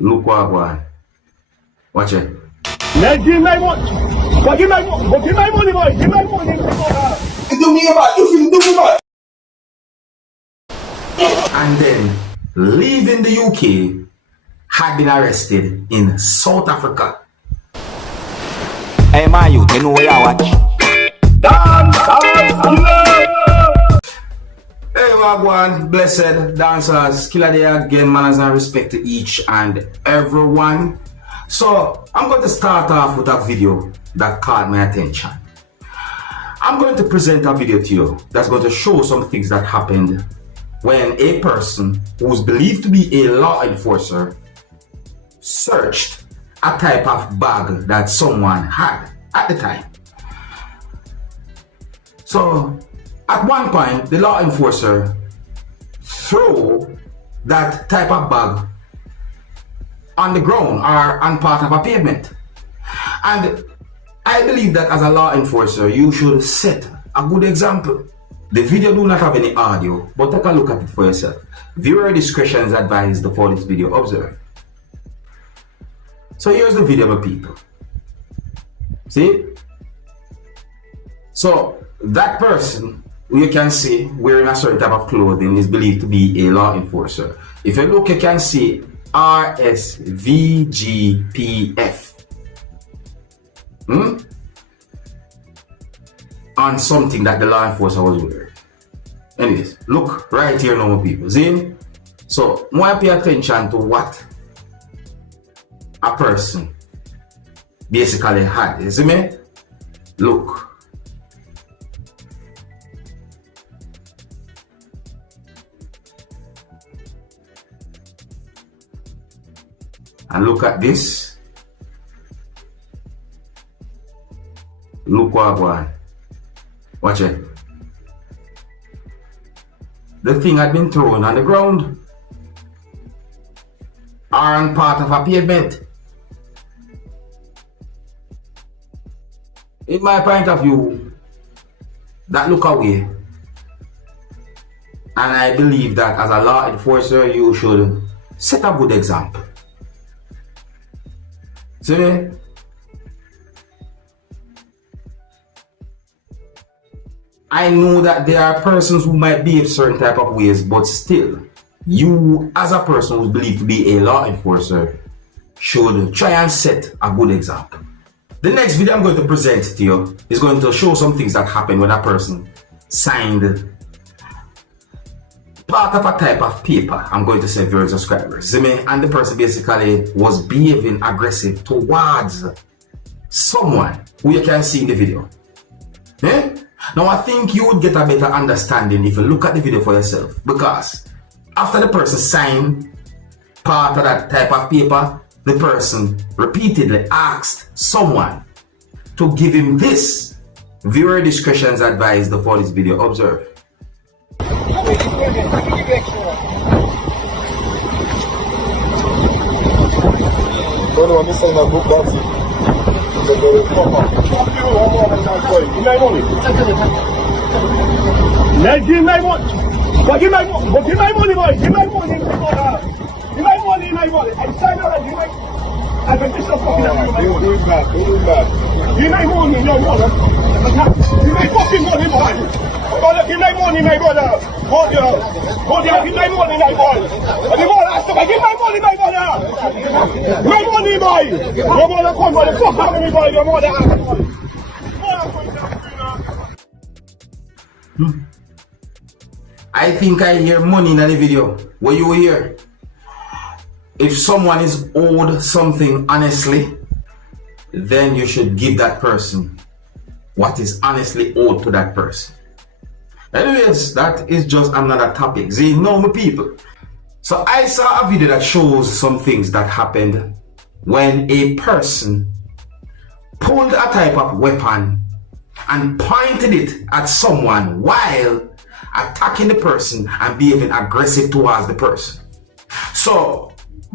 Look what I want. Watch it. Let's give my money. But give my money. But give my money, boy. Give my money. You do me about. You feel do me about. And then, leaving the UK, had been arrested in South Africa. Hey man, you know where you watch? Dancehall, skilla. Hey Wagwan, blessed dancers, skilla there again, manners and respect to each and everyone. So, I'm going to start off with a video that caught my attention. I'm going to present a video to you that's going to show some things that happened when a person who's believed to be a law enforcer searched a type of bag that someone had at the time. So, at one point, the law enforcer threw that type of bag on the ground or on part of a pavement. And I believe that as a law enforcer, you should set a good example. The video do not have any audio, but take a look at it for yourself. Viewer discretion is advised for this video. Observe. So here's the video, my people. See? So that person, you can see wearing a certain type of clothing, is believed to be a law enforcer. If you look, you can see RSVGPF on something that the law enforcer was wearing. Anyways, look right here now, people. See? So, more pay attention to what a person basically had. You see me? Look. And look at this. Look what I want. Watch it. The thing had been thrown on the ground or on part of a pavement. In my point of view, that look away. And I believe that as a law enforcer, you should set a good example. See? I know that there are persons who might behave certain type of ways, but still, you as a person who's believed to be a law enforcer should try and set a good example. The next video I'm going to present to you is going to show some things that happened when a person signed part of a type of paper. I'm going to say viewer subscribers. See me? And the person basically was behaving aggressive towards someone who you can see in the video. Eh? Now I think you would get a better understanding if you look at the video for yourself, because after the person signed part of that type of paper, the person repeatedly asked someone to give him this. Viewer discretion is advised for this video. Observe. Let's give my money. But give my money. But give my money, boy. Give my money. Give my money, my money. I signed already. Give my. I've been just fucking up. Give my money, your brother. Give my fucking money, boy. Brother, give my money, my brother. Hold your. Give my money, my boy. Give my money, my brother. My money, boy. Your brother come, boy. Fuck out of me, boy. Your mother. I think I hear money in the video. What you hear? If someone is owed something honestly, then you should give that person what is honestly owed to that person. Anyways, that is just another topic. See, know my people. So I saw a video that shows some things that happened when a person pulled a type of weapon and pointed it at someone while attacking the person and behaving aggressive towards the person. So,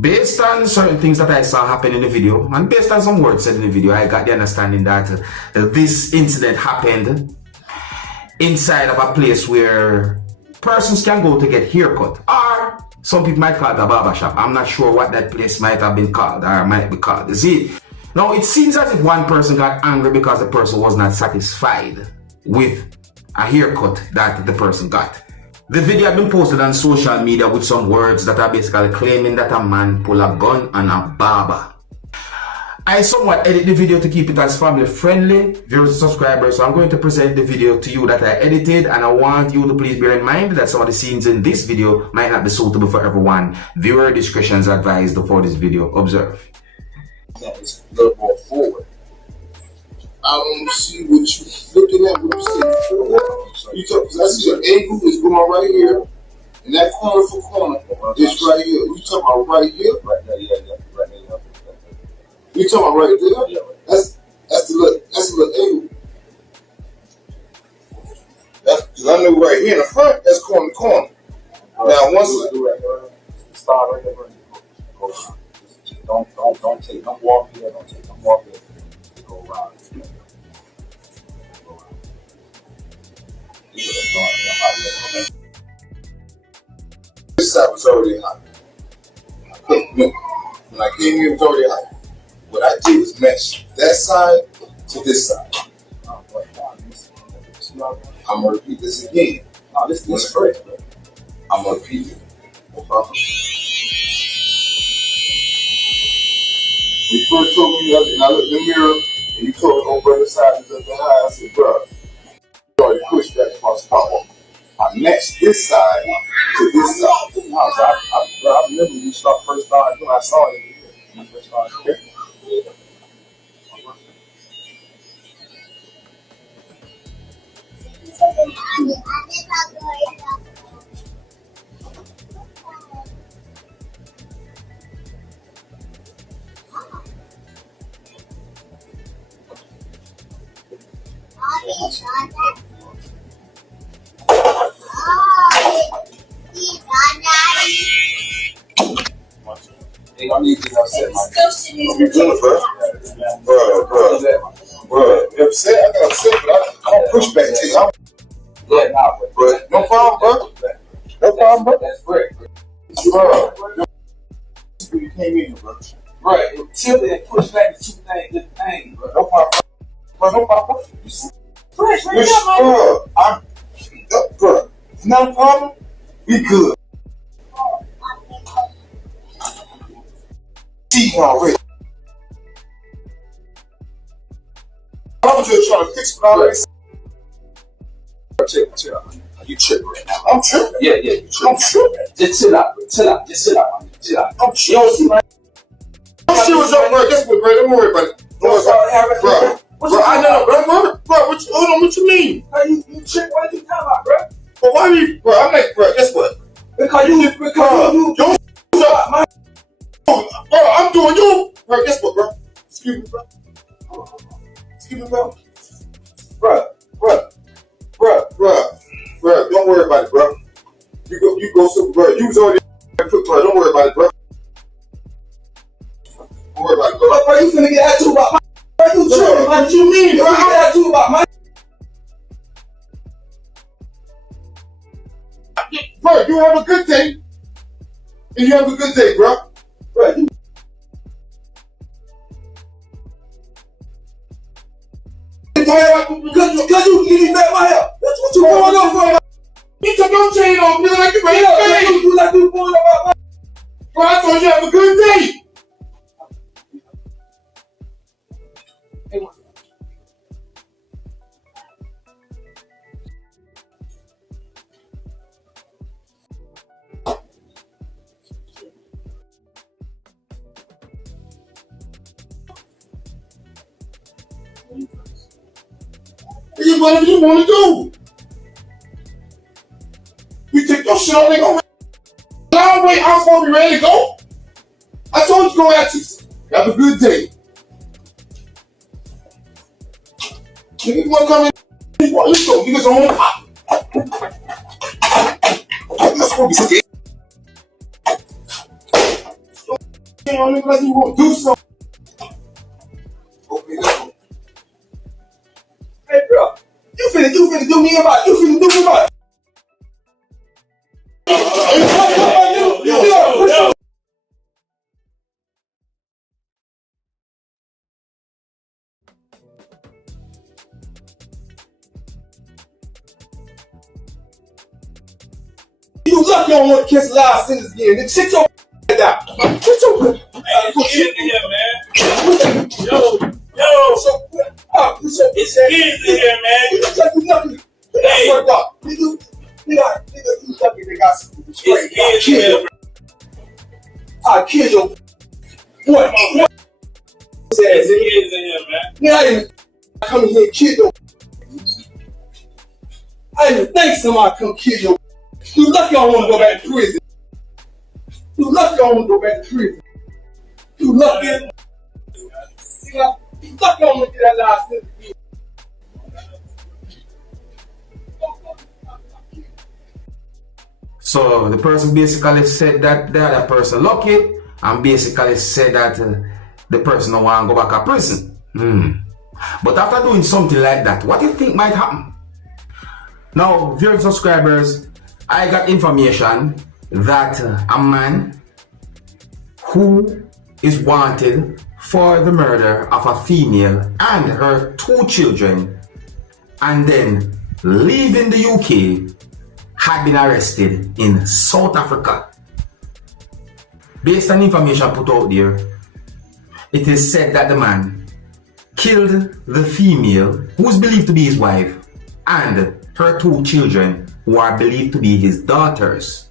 based on certain things that I saw happen in the video, and based on some words said in the video, I got the understanding that this incident happened inside of a place where persons can go to get haircut, or Some people might call it a barbershop. I'm not sure what that place might have been called or might be called. You see, now it seems as if one person got angry because the person was not satisfied with a haircut that the person got. The video had been posted on social media with some words that are basically claiming that a man pulled a gun on a barber. I somewhat edit the video to keep it as family friendly, viewers and subscribers, so I'm going to present the video to you that I edited, and I want you to please bear in mind that some of the scenes in this video might not be suitable for everyone. Viewer discretion is advised for this video. Observe. That is a little more forward. I don't see what you looking at when you say forward. You talk, because I see your angle is going right here, and that corner for corner is right here. You talking about right here? Right there, yeah, right there. You talking about right there? Yeah. That's the little angle. That's because I know right here in the front, that's corner to corner. Now once start right there, go around. Don't walk here, don't walk here. Go around. This side was already hot. When I came here, it was already hot. What I did was mesh that side to this side. I'm gonna repeat this again. This is first. I'm gonna repeat it. No problem. You first told me, and I looked in the mirror, and you told me on brother side is up the high. I said, bro, you already pushed that across the top. I matched this side to this side. I remember when you first started doing. I saw it. When you first started doing. I need to upset my Jennifer. Bro, you upset? I got upset, but I don't push back to you. Yeah, nah, but no problem, bro. No problem, bro. That's great, bro. You came in, bro. Right, until they push back the two things, the thing, bro. No problem, bro. No problem, bro. You see? Fresh, right now, bro. Not a problem. We good. See already. I was just trying to fix what I already said. Chill. You tripping right now. I'm tripping. Yeah, you tripping. I'm tripping. Just chill out. Just chill out. I'm chill. You don't see my. I'm chill with your bro. Guess what, bro? Don't worry about it. Bro, I know, bro. Bro, hold on. What you mean? You tripping? What are you talking about, bro? But why you, bro? I'm like, bro. Guess what? Because you don't. Bro, I'm doing you. Bro, guess what, bro? Excuse me, bro. Bro, don't worry about it, bro. You go super, bro. You was already bro. Don't worry about it, bro. Don't worry about it, bro. Bro, you finna get attitude about my. Bro, you tripping? What you mean, bro? You get attitude about my. Bro, you have a good day. And you have a good day, bro. Bro, you. Cause you need back my help. That's what you going on for. You took your chain off, nigga, like you ready to pay. You like you going about my. Bro, I told you have a good day. It's whatever you want to do. You take your shit on, they go. Long way, I'm supposed to be ready to go. I told you to go at you. Have a good day. Nigga, you want to come in? You want to go? You get some home pop. I'm not supposed to be scared. You don't look like you want to do something. Okay, let's go. Hey, bro. You finna do me about. You finna do me about. don't want to kiss last sentence again. Then sit your down. Sit your man. Put kids in here, man. Yo. It's kids in here, man. You can't do nothing. Hey. Nigga, you lucky they got some straight. It's kids in here, bro. I'll kill your what? It's kids in here, man. Nigga, I didn't come here and kill your. I didn't think somebody come kill your. You lucky I want to go back to prison. You lucky I want to go back to prison. You lucky. You lucky I want to get that last sentence. So the person basically said that the other person lucky, and basically said that the person don't want to go back to prison. But after doing something like that, what do you think might happen? Now, viewers, subscribers, I got information that a man who is wanted for the murder of a female and her 2 children and then leaving the UK had been arrested in South Africa. Based on information put out there, it is said that the man killed the female who is believed to be his wife and her 2 children who are believed to be his daughters.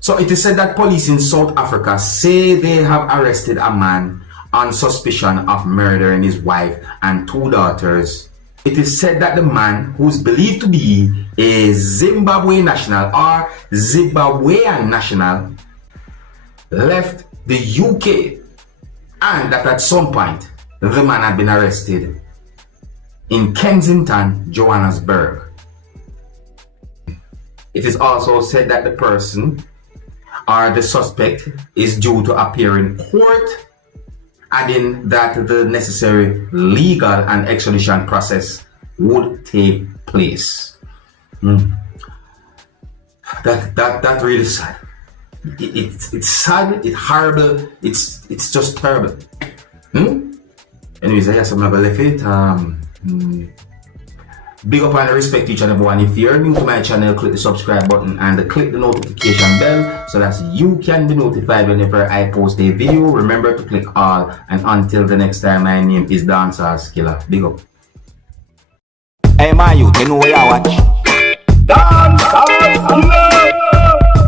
So it is said that police in South Africa say they have arrested a man on suspicion of murdering his wife and 2 daughters. It is said that the man, who is believed to be a Zimbabwe national or Zimbabwean national, left the UK, and that at some point the man had been arrested in Kensington, Johannesburg. It is also said that the person or the suspect is due to appear in court, adding that the necessary legal and extradition process would take place. That really sad. It's sad, it's horrible, it's just terrible. Anyways, I guess I'm not gonna leave it. Big up and respect each and everyone. If you're new to my channel, click the subscribe button and click the notification bell so that you can be notified whenever I post a video. Remember to click all, and until the next time, my name is Dancehall Skilla. Big up. Hey, my youth, you know where you watch?